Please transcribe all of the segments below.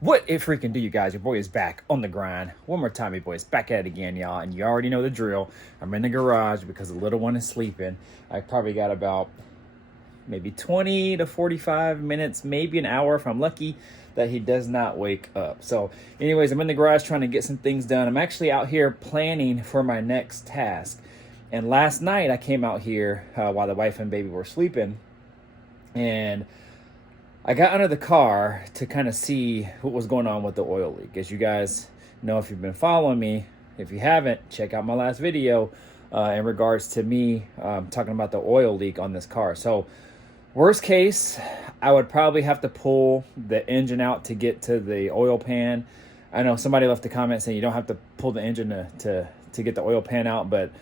What it freaking do, you guys? Your boy is back on the grind. One more time, your boy is back at it again, y'all. And you already know the drill. I'm in the garage because the little one is sleeping. I probably got about maybe 20 to 45 minutes, maybe an hour if I'm lucky, that he does not wake up. So anyways, I'm in the garage trying to get some things done. I'm actually out here planning for my next task. And last night I came out here while the wife and baby were sleeping, and I got under the car to kind of see what was going on with the oil leak. As you guys know, if you've been following me, if you haven't, check out my last video in regards to me talking about the oil leak on this car. So worst case, I would probably have to pull the engine out to get to the oil pan. I know somebody left a comment saying you don't have to pull the engine to get the oil pan out, but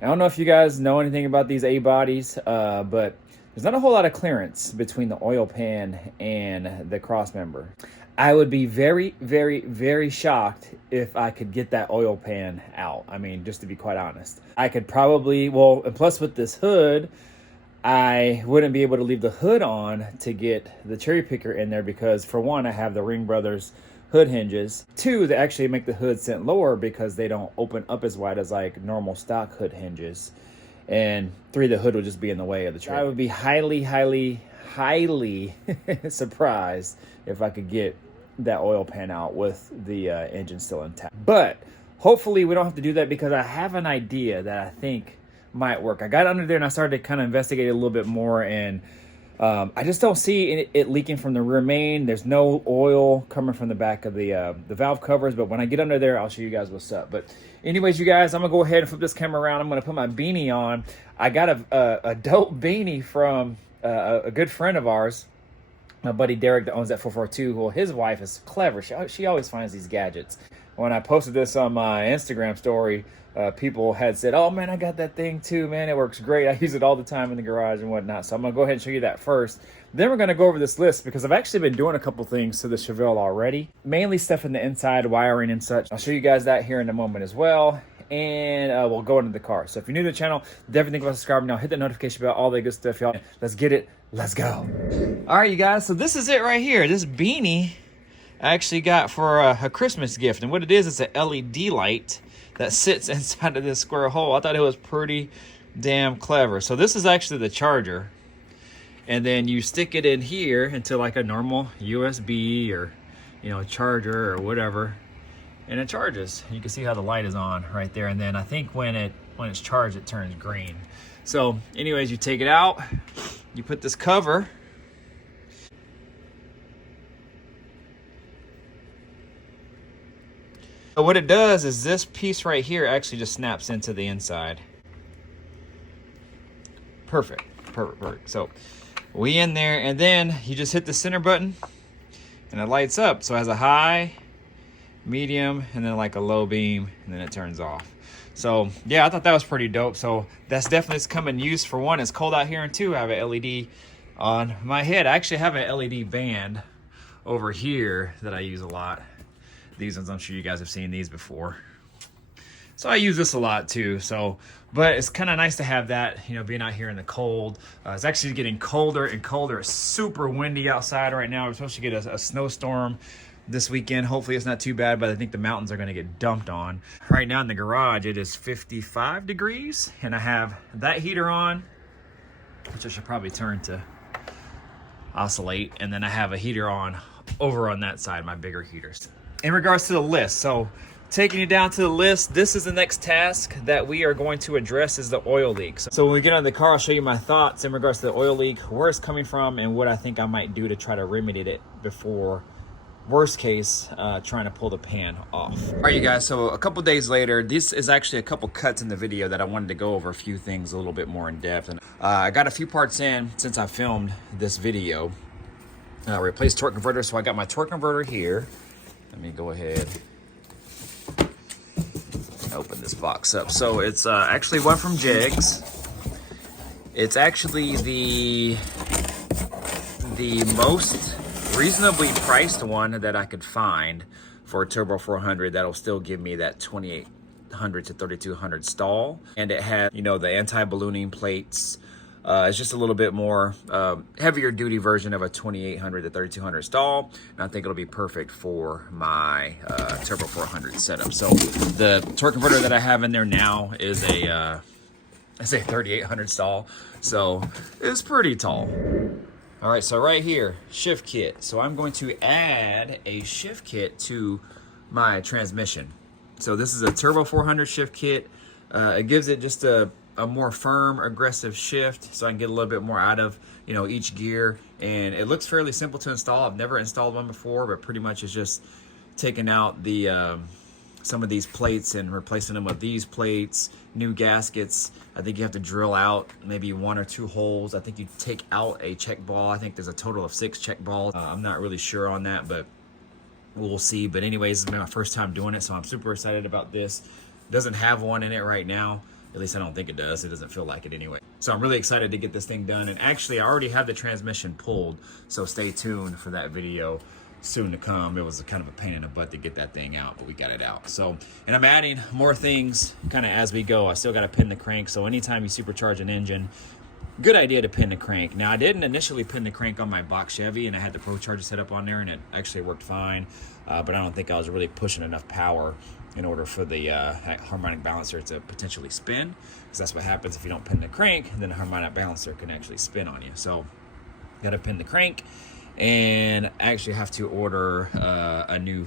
I don't know if you guys know anything about these A-bodies, but there's not a whole lot of clearance between the oil pan and the cross member. I would be very, very, very shocked if I could get that oil pan out. I mean, just to be quite honest. I could probably, well, and plus with this hood, I wouldn't be able to leave the hood on to get the cherry picker in there because, for one, I have the Ring Brothers hood hinges. Two, they actually make the hood sit lower because they don't open up as wide as like normal stock hood hinges. And three, the hood would just be in the way of the cherry. I would be highly, highly, highly surprised if I could get that oil pan out with the engine still intact. But hopefully we don't have to do that because I have an idea that I think might work. I got under there and I started to kind of investigate a little bit more, and I just don't see it leaking from the rear main. There's no oil coming from the back of the valve covers, but when I get under there, I'll show you guys what's up. But anyways, you guys, I'm gonna go ahead and flip this camera around. I'm gonna put my beanie on. I got a dope beanie from a good friend of ours, my buddy Derek that owns that 442. Well, his wife is clever. She always finds these gadgets. When I posted this on my Instagram story, people had said, "Oh man, I got that thing too, man. It works great. I use it all the time in the garage and whatnot." So I'm gonna go ahead and show you that first. Then we're gonna go over this list because I've actually been doing a couple things to the Chevelle already, mainly stuff in the inside, wiring and such. I'll show you guys that here in a moment as well. And we'll go into the car. So if you're new to the channel, definitely think about subscribing now. Hit the notification bell, all that good stuff, y'all. Let's get it. Let's go. All right, you guys. So this is it right here. This beanie I actually got for a Christmas gift. And what it is, it's an LED light that sits inside of this square hole. I thought it was pretty damn clever. So this is actually the charger. And then you stick it in here into like a normal USB or, you know, charger or whatever. And it charges. You can see how the light is on right there. And then I think when it's charged, it turns green. So anyways, you take it out, you put this cover. So what it does is this piece right here actually just snaps into the inside. Perfect, perfect, perfect. So we in there, and then you just hit the center button and it lights up. So it has a high, medium, and then like a low beam, and then it turns off. So yeah, I thought that was pretty dope. So that's definitely come in use. For one, it's cold out here, and two, I have an LED on my head. I actually have an LED band over here that I use a lot. These ones, I'm sure you guys have seen these before. So I use this a lot too. So, but it's kind of nice to have that, you know, being out here in the cold. It's actually getting colder and colder. It's super windy outside right now. We're supposed to get a snowstorm this weekend. Hopefully it's not too bad, but I think the mountains are going to get dumped on. Right now in the garage, it is 55 degrees, and I have that heater on, which I should probably turn to oscillate, and then I have a heater on over on that side, my bigger heaters. In regards to the list, so taking you down to the list, this is the next task that we are going to address, is the oil leak. So when we get on the car, I'll show you my thoughts in regards to the oil leak, where it's coming from, and what I think I might do to try to remedy it before, worst case, trying to pull the pan off. All right, you guys, so a couple days later, this is actually a couple cuts in the video that I wanted to go over a few things a little bit more in depth. And I got a few parts in since I filmed this video. Replaced torque converter, so I got my torque converter here. Let me go ahead and open this box up. So it's actually one from Jegs. It's actually the most reasonably priced one that I could find for a Turbo 400 that'll still give me that 2800 to 3200 stall. And it had, you know, the anti-ballooning plates, It's just a little bit more heavier duty version of a 2800 to 3200 stall, and I think it'll be perfect for my Turbo 400 setup. So the torque converter that I have in there now is a 3800 stall, so it's pretty tall. All right, so right here, shift kit. So I'm going to add a shift kit to my transmission. So this is a Turbo 400 shift kit. It gives it just a more firm, aggressive shift, so I can get a little bit more out of, you know, each gear. And it looks fairly simple to install. I've never installed one before, but pretty much it's just taking out the some of these plates and replacing them with these plates, new gaskets. I think you have to drill out maybe 1 or 2 holes. I think you take out a check ball. I think there's a total of 6 check balls. I'm not really sure on that, but we'll see. But anyways, this is my first time doing it, so I'm super excited about this. It doesn't have one in it right now. At least I don't think it does. It doesn't feel like it anyway. So I'm really excited to get this thing done. And actually, I already have the transmission pulled, so stay tuned for that video soon to come. It was kind of a pain in the butt to get that thing out, but we got it out. So, and I'm adding more things kind of as we go. I still got to pin the crank. So anytime you supercharge an engine, good idea to pin the crank. Now, I didn't initially pin the crank on my box Chevy, and I had the Pro Charger set up on there, and it actually worked fine. But I don't think I was really pushing enough power in order for the harmonic balancer to potentially spin, because that's what happens if you don't pin the crank. Then the harmonic balancer can actually spin on you. So, got to pin the crank. And I actually have to order a new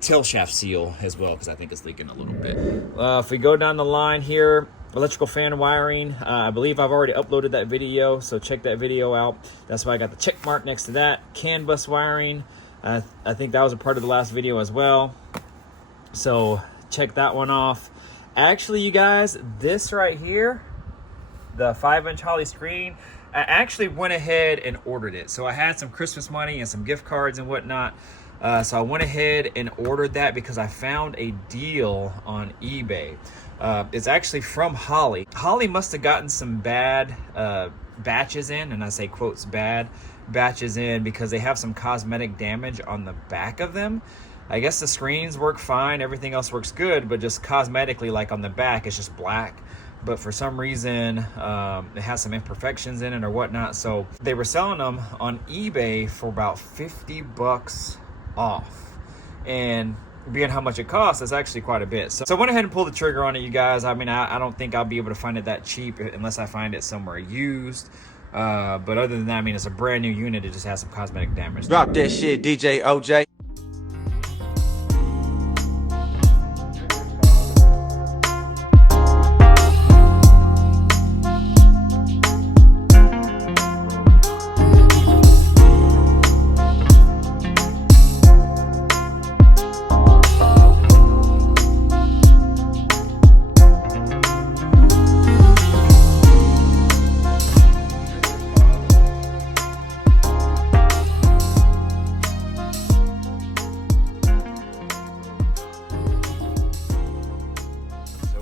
tail shaft seal as well, because I think it's leaking a little bit. If we go down the line here, electrical fan wiring, I believe I've already uploaded that video, so check that video out. That's why I got the check mark next to that. CAN bus wiring, I think that was a part of the last video as well, so check that one off. Actually, you guys, this right here, the 5-inch Holley screen, I actually went ahead and ordered it. So I had some Christmas money and some gift cards and whatnot. So I went ahead and ordered that because I found a deal on eBay. It's actually from Holley. Holley must have gotten some bad batches in, and I say quotes bad batches in, because they have some cosmetic damage on the back of them. I guess the screens work fine, everything else works good, but just cosmetically, like on the back, it's just black. But for some reason, it has some imperfections in it or whatnot. So they were selling them on eBay for about 50 bucks off. And being how much it costs, it's actually quite a bit. So I went ahead and pulled the trigger on it, you guys. I mean, I don't think I'll be able to find it that cheap unless I find it somewhere used. But other than that, I mean, it's a brand new unit. It just has some cosmetic damage. Drop that shit, DJ OJ.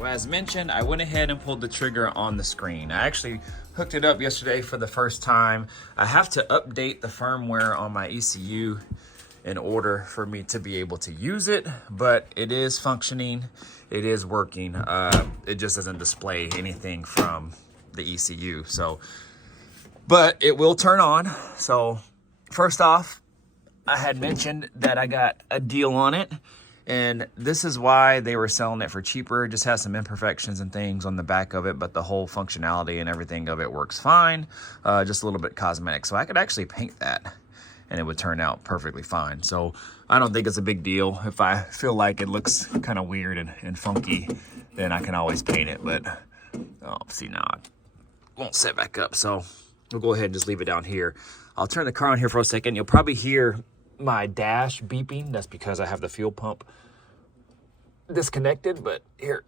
As mentioned, I went ahead and pulled the trigger on the screen. I actually hooked it up yesterday for the first time. I have to update the firmware on my ECU in order for me to be able to use it, but it is functioning, it is working. It just doesn't display anything from the ECU. So, but it will turn on. So first off, I had mentioned that I got a deal on it. And this is why they were selling it for cheaper. It just has some imperfections and things on the back of it, but the whole functionality and everything of it works fine. Just a little bit cosmetic. So I could actually paint that and it would turn out perfectly fine. So I don't think it's a big deal. If I feel like it looks kind of weird and funky, then I can always paint it. But see, now it won't set back up. So we'll go ahead and just leave it down here. I'll turn the car on here for a second. You'll probably hear my dash beeping. That's because I have the fuel pump disconnected, but here.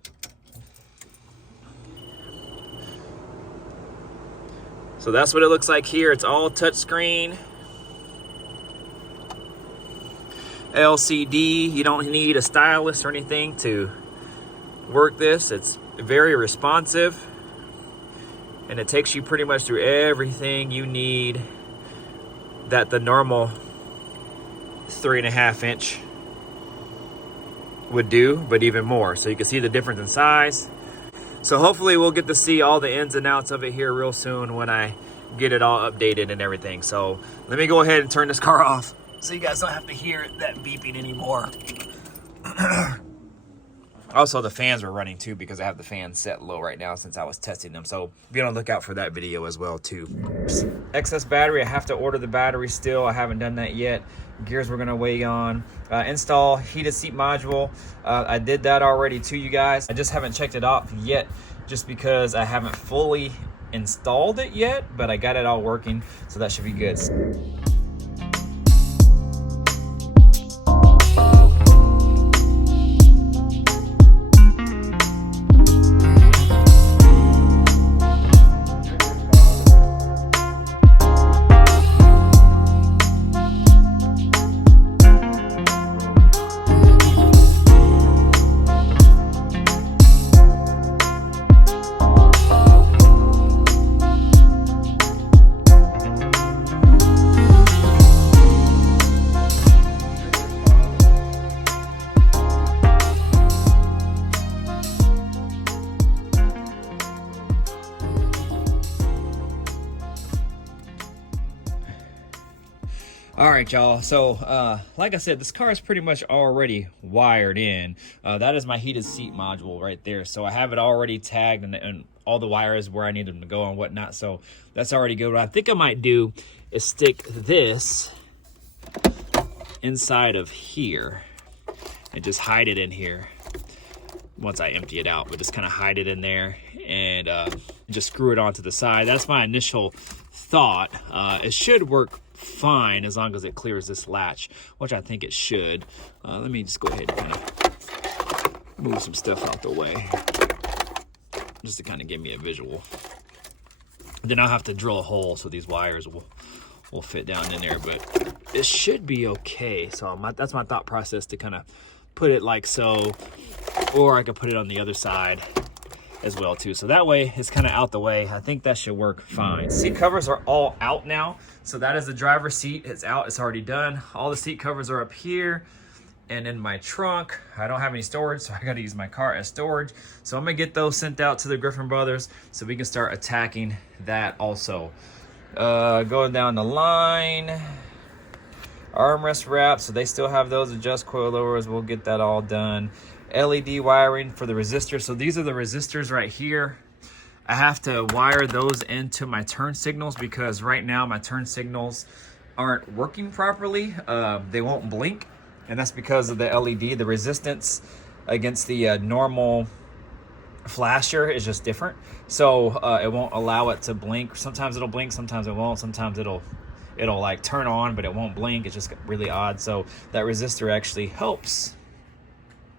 So that's what it looks like here. It's all touchscreen. LCD. You don't need a stylus or anything to work this. It's very responsive, and it takes you pretty much through everything you need that the normal 3.5 inch would do, but even more. So you can see the difference in size. So hopefully we'll get to see all the ins and outs of it here real soon when I get it all updated and everything. So let me go ahead and turn this car off so you guys don't have to hear that beeping anymore. Also, the fans were running too because I have the fans set low right now since I was testing them. So be on the lookout for that video as well too. Excess battery, I have to order the battery still. I haven't done that yet. Gears we're gonna weigh on. Install heated seat module. I did that already too, you guys. I just haven't checked it off yet just because I haven't fully installed it yet, but I got it all working, so that should be good. All right, y'all. So, like I said, this car is pretty much already wired in. That is my heated seat module right there. So I have it already tagged and all the wires where I need them to go and whatnot. So that's already good. What I think I might do is stick this inside of here and just hide it in here once I empty it out. But just kind of hide it in there and just screw it onto the side. That's my initial thought. It should work fine as long as it clears this latch, which I think it should. Let me just go ahead and kind of move some stuff out the way just to kind of give me a visual. Then I'll have to drill a hole so these wires will fit down in there, but it should be okay. So that's my thought process, to kind of put it like so, or I could put it on the other side as well too. So that way it's kind of out the way. I think that should work fine. Seat covers are all out now. So that is the driver's seat. It's out, it's already done. All the seat covers are up here and in my trunk. I don't have any storage, so I gotta use my car as storage. So I'm gonna get those sent out to the Griffin brothers so we can start attacking that also. Going down the line, armrest wrap, so they still have those adjust coilovers. We'll get that all done. LED wiring for the resistors. So these are the resistors right here. I have to wire those into my turn signals because right now my turn signals aren't working properly. They won't blink, and that's because of the LED. The resistance against the normal flasher is just different, so it won't allow it to blink. Sometimes it'll blink, sometimes it won't. Sometimes it'll like turn on, but it won't blink. It's just really odd. So that resistor actually helps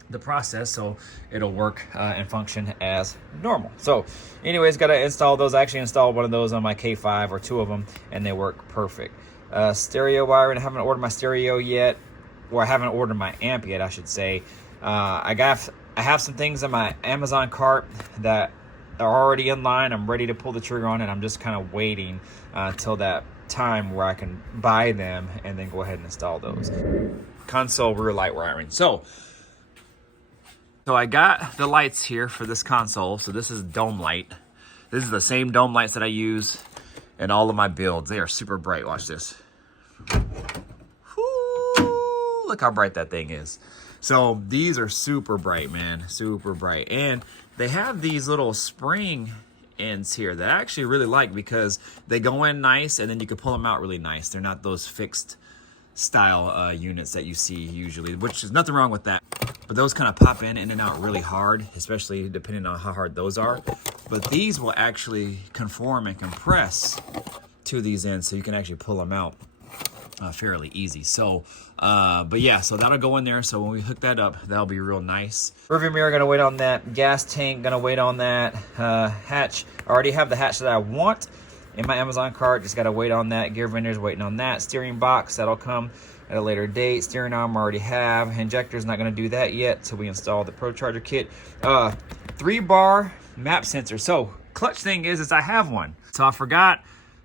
the process, so it'll work and function as normal. So anyways, gotta install those. I actually installed one of those on my K5, or two of them, and they work perfect. Stereo wiring, I haven't ordered my stereo yet, or I haven't ordered my amp yet, I should say. I have some things in my Amazon cart that are already in line. I'm ready to pull the trigger on it. I'm just kind of waiting till that time where I can buy them and then go ahead and install those. Console rear light wiring. So I got the lights here for this console. So this is dome light. This is the same dome lights that I use in all of my builds. They are super bright. Watch this. Whoo, look how bright that thing is. So these are super bright, man. Super bright. And they have these little spring ends here that I actually really like because they go in nice and then you can pull them out really nice. They're not those fixed style units that you see usually, which is nothing wrong with that. But those kind of pop in and out really hard, especially depending on how hard those are. But these will actually conform and compress to these ends, so you can actually pull them out fairly easy. So, but yeah, so that'll go in there. So when we hook that up, that'll be real nice. Rearview mirror, gonna wait on that. Gas tank, gonna wait on that. Hatch, I already have the hatch that I want in my Amazon cart, just gotta wait on that. Gear vendors, waiting on that. Steering box, that'll come at a later date. Steering arm, I already have. Injector's not gonna do that yet till we install the Pro Charger kit. 3-bar map sensor. So clutch thing is I have one. So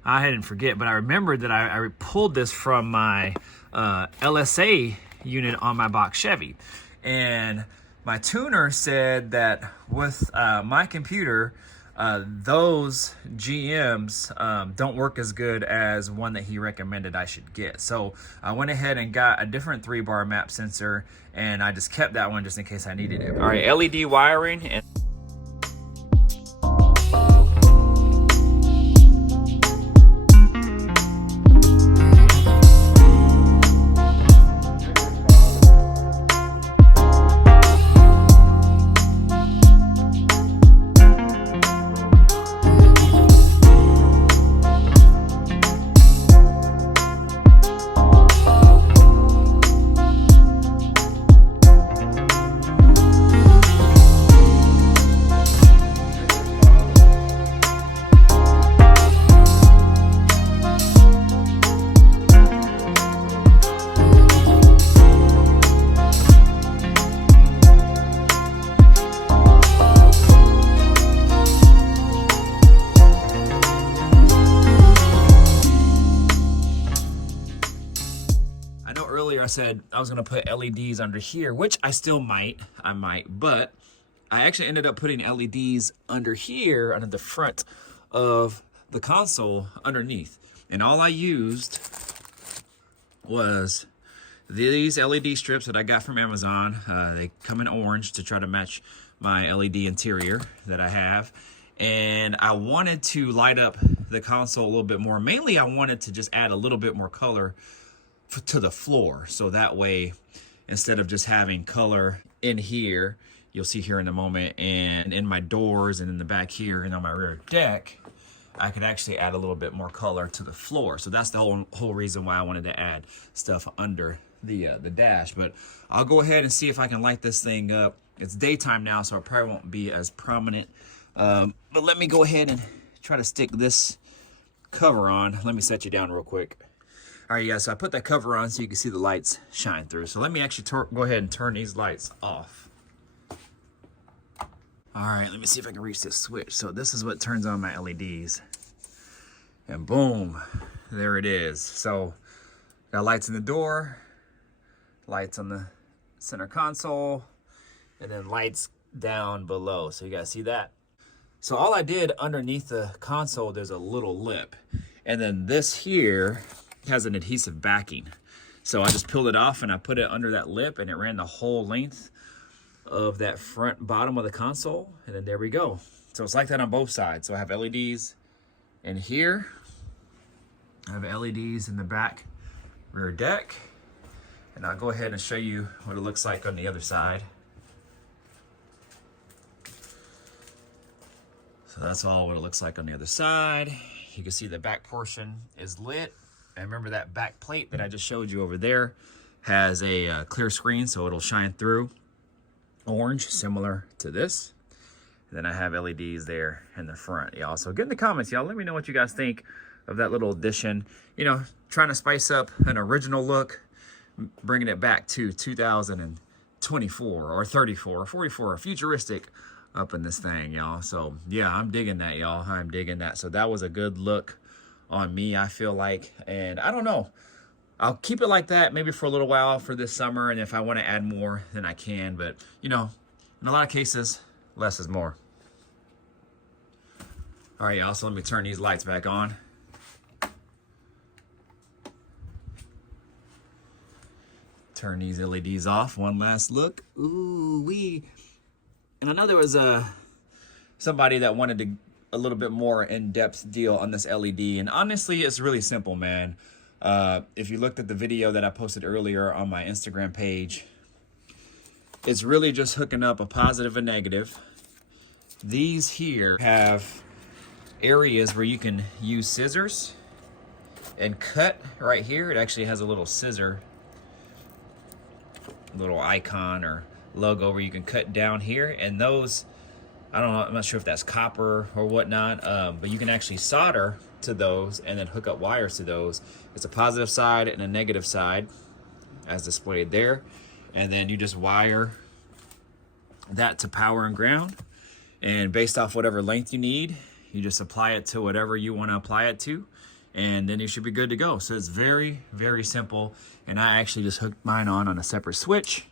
I didn't forget, but I remembered that I pulled this from my LSA unit on my box Chevy. And my tuner said that with my computer, those GMs don't work as good as one that he recommended I should get. So I went ahead and got a different 3-bar map sensor, and I just kept that one just in case I needed it. All right, LED wiring. And I said I was gonna put LEDs under here, which I still might, but I actually ended up putting LEDs under here, under the front of the console underneath. And all I used was these LED strips that I got from Amazon. They come in orange to try to match my LED interior that I have. And I wanted to light up the console a little bit more. Mainly I wanted to just add a little bit more color to the floor, so that way instead of just having color in here, you'll see here in a moment, and in my doors and in the back here and on my rear deck, I could actually add a little bit more color to the floor. So that's the whole reason why I wanted to add stuff under the dash. But I'll go ahead and see if I can light this thing up. It's daytime now, so it probably won't be as prominent, but let me go ahead and try to stick this cover on. Let me set you down real quick. All right, guys, so I put that cover on so you can see the lights shine through. So let me actually go ahead and turn these lights off. All right, let me see if I can reach this switch. So this is what turns on my LEDs. And boom, there it is. So got lights in the door, lights on the center console, and then lights down below. So you guys see that? So all I did underneath the console, there's a little lip. And then this here has an adhesive backing. So I just peeled it off and I put it under that lip, and it ran the whole length of that front bottom of the console. And then there we go. So it's like that on both sides. So I have LEDs in here. I have LEDs in the back rear deck. And I'll go ahead and show you what it looks like on the other side. So that's all what it looks like on the other side. You can see the back portion is lit. And remember that back plate that I just showed you over there has a clear screen, so it'll shine through. Orange, similar to this. And then I have LEDs there in the front, y'all. So get in the comments, y'all. Let me know what you guys think of that little addition. You know, trying to spice up an original look, bringing it back to 2024 or 34 or 44, futuristic up in this thing, y'all. So yeah, I'm digging that, y'all. I'm digging that. So that was a good look on me, I feel like. And I don't know, I'll keep it like that maybe for a little while for this summer, and if I want to add more, then I can. But you know, in a lot of cases, less is more. All right, y'all, so let me turn these lights back on. Turn these LEDs off. One last look. Ooh wee. And I know there was somebody that wanted a little bit more in-depth deal on this LED, and honestly, it's really simple, man. If you looked at the video that I posted earlier on my Instagram page, it's really just hooking up a positive and negative. These here have areas where you can use scissors and cut right here. It actually has a little scissor, little icon or logo where you can cut down here, and those, I don't know, I'm not sure if that's copper or whatnot, but you can actually solder to those and then hook up wires to those. It's a positive side and a negative side as displayed there, and then you just wire that to power and ground, and based off whatever length you need, you just apply it to whatever you want to apply it to, and then you should be good to go. So it's very, very simple, and I actually just hooked mine on a separate switch.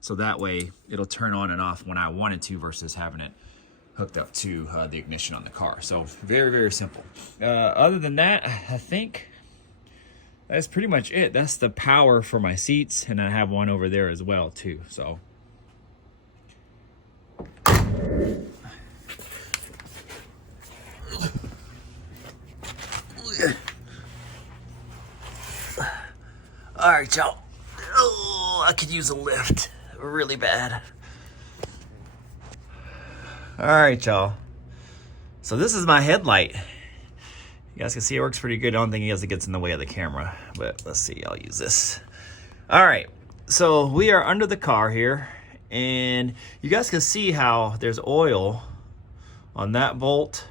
So that way it'll turn on and off when I wanted to versus having it hooked up to the ignition on the car. So very, very simple. Other than that, I think that's pretty much it. That's the power for my seats, and I have one over there as well too. So all right, y'all. Oh, I could use a lift really bad. All right, y'all. So this is my headlight. You guys can see it works pretty good. I don't think it gets in the way of the camera, but let's see. I'll use this. All right. So we are under the car here, and you guys can see how there's oil on that bolt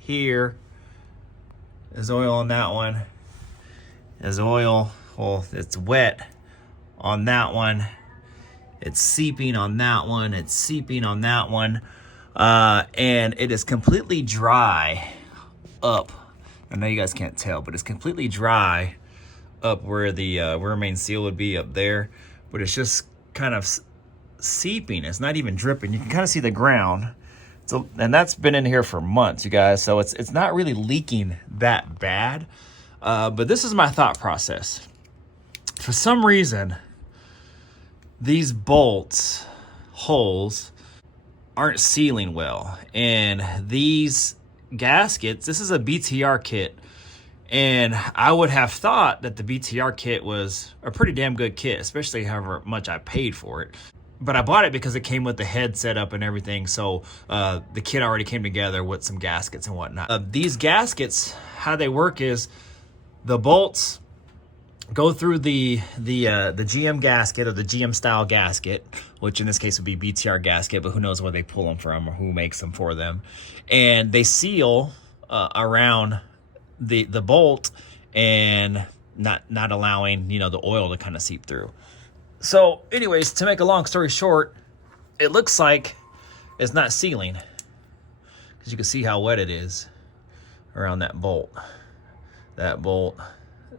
here. There's oil on that one. There's oil. Well, it's wet on that one. It's seeping on that one. It's seeping on that one. And it is completely dry up. I know you guys can't tell, but it's completely dry up where the rear main seal would be up there. But it's just kind of seeping. It's not even dripping. You can kind of see the ground. So, and that's been in here for months, you guys. So it's not really leaking that bad. But this is my thought process. For some reason, these bolts holes aren't sealing well, and these gaskets, this is a BTR kit, and I would have thought that the BTR kit was a pretty damn good kit, especially however much I paid for it. But I bought it because it came with the head setup and everything, so the kit already came together with some gaskets and whatnot. These gaskets, how they work is the bolts go through the GM gasket, or the GM style gasket, which in this case would be BTR gasket, but who knows where they pull them from or who makes them for them. And they seal around the bolt and not allowing, you know, the oil to kind of seep through. So anyways, to make a long story short, it looks like it's not sealing, because you can see how wet it is around that bolt, that bolt,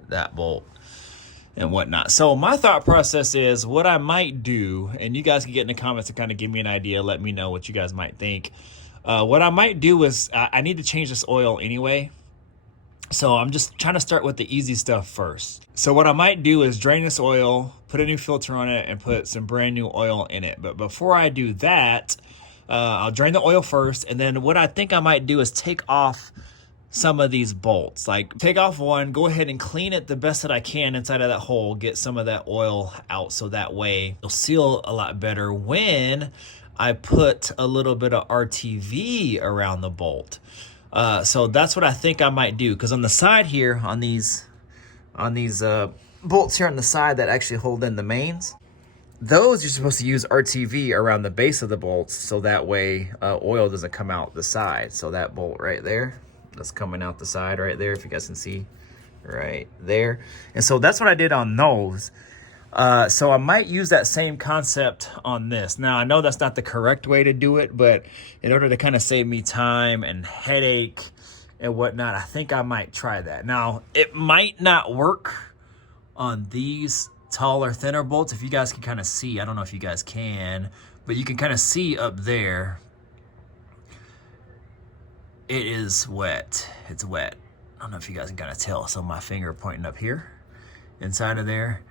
that bolt, and whatnot. So my thought process is, what I might do, and you guys can get in the comments to kind of give me an idea, let me know what you guys might think. What I might do is, I need to change this oil anyway. So I'm just trying to start with the easy stuff first. So what I might do is drain this oil, put a new filter on it, and put some brand new oil in it. But before I do that, I'll drain the oil first. And then what I think I might do is take off some of these bolts. Like, take off one, go ahead and clean it the best that I can inside of that hole, get some of that oil out, so that way it'll seal a lot better when I put a little bit of RTV around the bolt. So that's what I think I might do, because on the side here, on these bolts here on the side that actually hold in the mains, those you're supposed to use RTV around the base of the bolts, so that way oil doesn't come out the side. So that bolt right there, that's coming out the side right there, if you guys can see right there. And so that's what I did on those. So I might use that same concept on this. Now, I know that's not the correct way to do it, but in order to kind of save me time and headache and whatnot, I think I might try that. Now, it might not work on these taller, thinner bolts. If you guys can kind of see, I don't know if you guys can, but you can kind of see up there, it is wet. It's wet. I don't know if you guys can kind of tell. So my finger pointing up here, inside of there,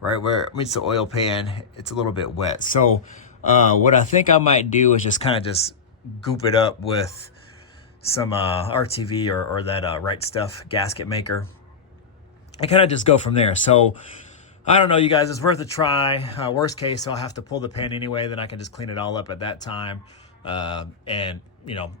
right where it meets the oil pan, it's a little bit wet. So what I think I might do is just kind of just goop it up with some RTV or that Right Stuff gasket maker, and kind of just go from there. So I don't know, you guys, it's worth a try. Worst case, I'll have to pull the pan anyway, then I can just clean it all up at that time, and, you know,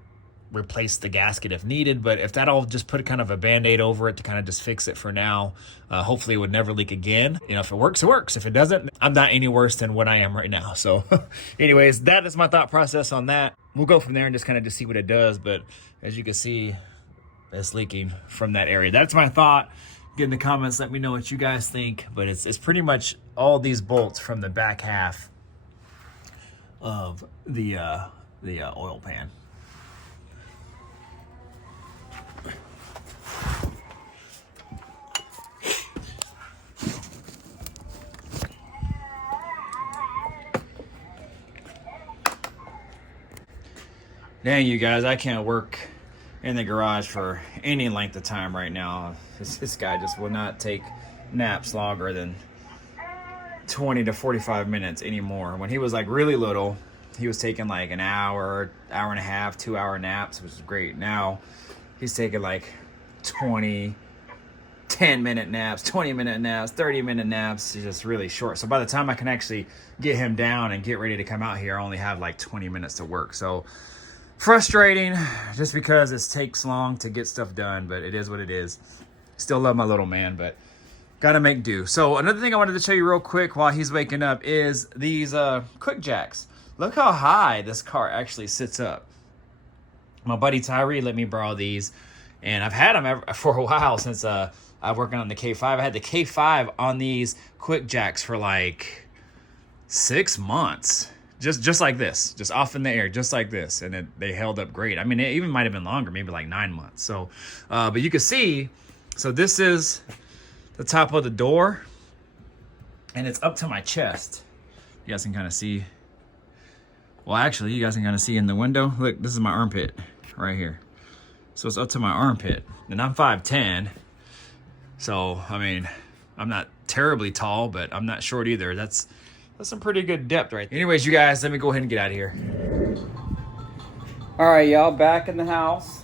replace the gasket if needed. But if that'll just put kind of a band-aid over it to kind of just fix it for now, hopefully it would never leak again. You know, if it works, it works. If it doesn't, I'm not any worse than what I am right now. So anyways, that is my thought process on that. We'll go from there and just kind of just see what it does. But as you can see, it's leaking from that area. That's my thought. Get in the comments, let me know what you guys think. But it's pretty much all these bolts from the back half of the oil pan. Dang, you guys, I can't work in the garage for any length of time right now. This guy just will not take naps longer than 20 to 45 minutes anymore. When he was like really little, he was taking like an hour, hour and a half, 2-hour naps, which is great. Now he's taking like 20, 10-minute naps, 20-minute naps, 30-minute naps. He's just really short. So by the time I can actually get him down and get ready to come out here, I only have like 20 minutes to work. So frustrating just because it takes long to get stuff done, but it is what it is. Still love my little man, but gotta make do. So another thing I wanted to show you real quick while he's waking up is these quick jacks. Look how high this car actually sits up. My buddy Tyree let me borrow these, and I've had them for a while since I'm working on the K5. I had the K5 on these quick jacks for like 6 months. Just like this, just off in the air, just like this. And they held up great. I mean, it even might have been longer, maybe like 9 months. So, but you can see, so this is the top of the door, and it's up to my chest. You guys can kind of see. Well, actually, you guys can kind of see in the window. Look, this is my armpit right here. So it's up to my armpit, and I'm 5'10". So, I mean, I'm not terribly tall, but I'm not short either. That's some pretty good depth right there. Anyways, you guys, let me go ahead and get out of here. All right, y'all, back in the house.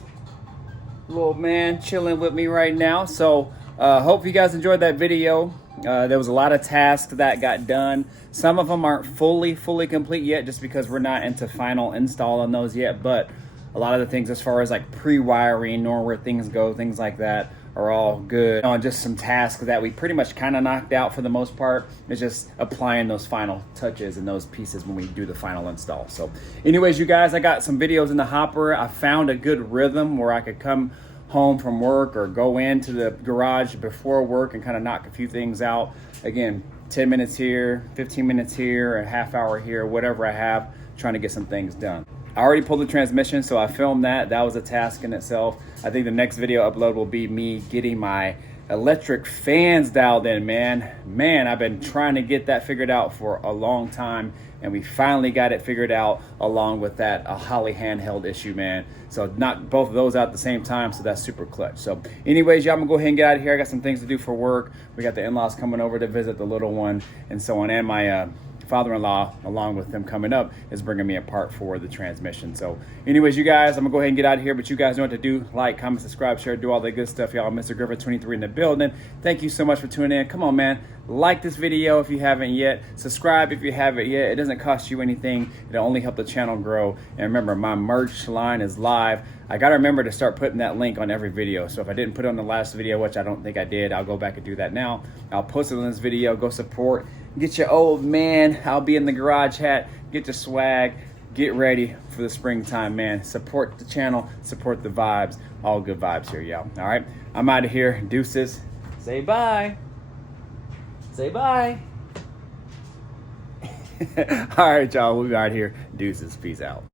Little man chilling with me right now. So hope you guys enjoyed that video. There was a lot of tasks that got done. Some of them aren't fully complete yet, just because we're not into final install on those yet. But a lot of the things as far as like pre-wiring, knowing where things go, things like that, are all good. Just some tasks that we pretty much kind of knocked out for the most part. It's just applying those final touches and those pieces when we do the final install. So anyways, you guys, I got some videos in the hopper. I found a good rhythm where I could come home from work or go into the garage before work and kind of knock a few things out. Again, 10 minutes here, 15 minutes here, a half hour here, whatever I have, trying to get some things done. I already pulled the transmission, so I filmed that. That was a task in itself. I think the next video upload will be me getting my electric fans dialed in, man. I've been trying to get that figured out for a long time, and we finally got it figured out, along with that Holley handheld issue, man. So knocked both of those out at the same time, so that's super clutch. So anyways, y'all, I'm gonna go ahead and get out of here. I got some things to do for work. We got the in-laws coming over to visit the little one and so on, and my father-in-law, along with them coming up, is bringing me a part for the transmission. So anyways, you guys, I'm gonna go ahead and get out of here, but you guys know what to do. Like, comment, subscribe, share, do all that good stuff, y'all. Mr. Griffith 23 in the building. Thank you so much for tuning in. Come on, man, like this video if you haven't yet, subscribe if you haven't yet. It doesn't cost you anything. It'll only help the channel grow. And remember, my merch line is live. I gotta remember to start putting that link on every video. So if I didn't put it on the last video, which I don't think I did, I'll go back and do that now. I'll post it on this video. Go support. Get your old man, I'll be in the garage hat. Get your swag. Get ready for the springtime, man. Support the channel. Support the vibes. All good vibes here, y'all. All right, I'm out of here. Deuces. Say bye. Say bye. All right, y'all. We'll be out here. Deuces. Peace out.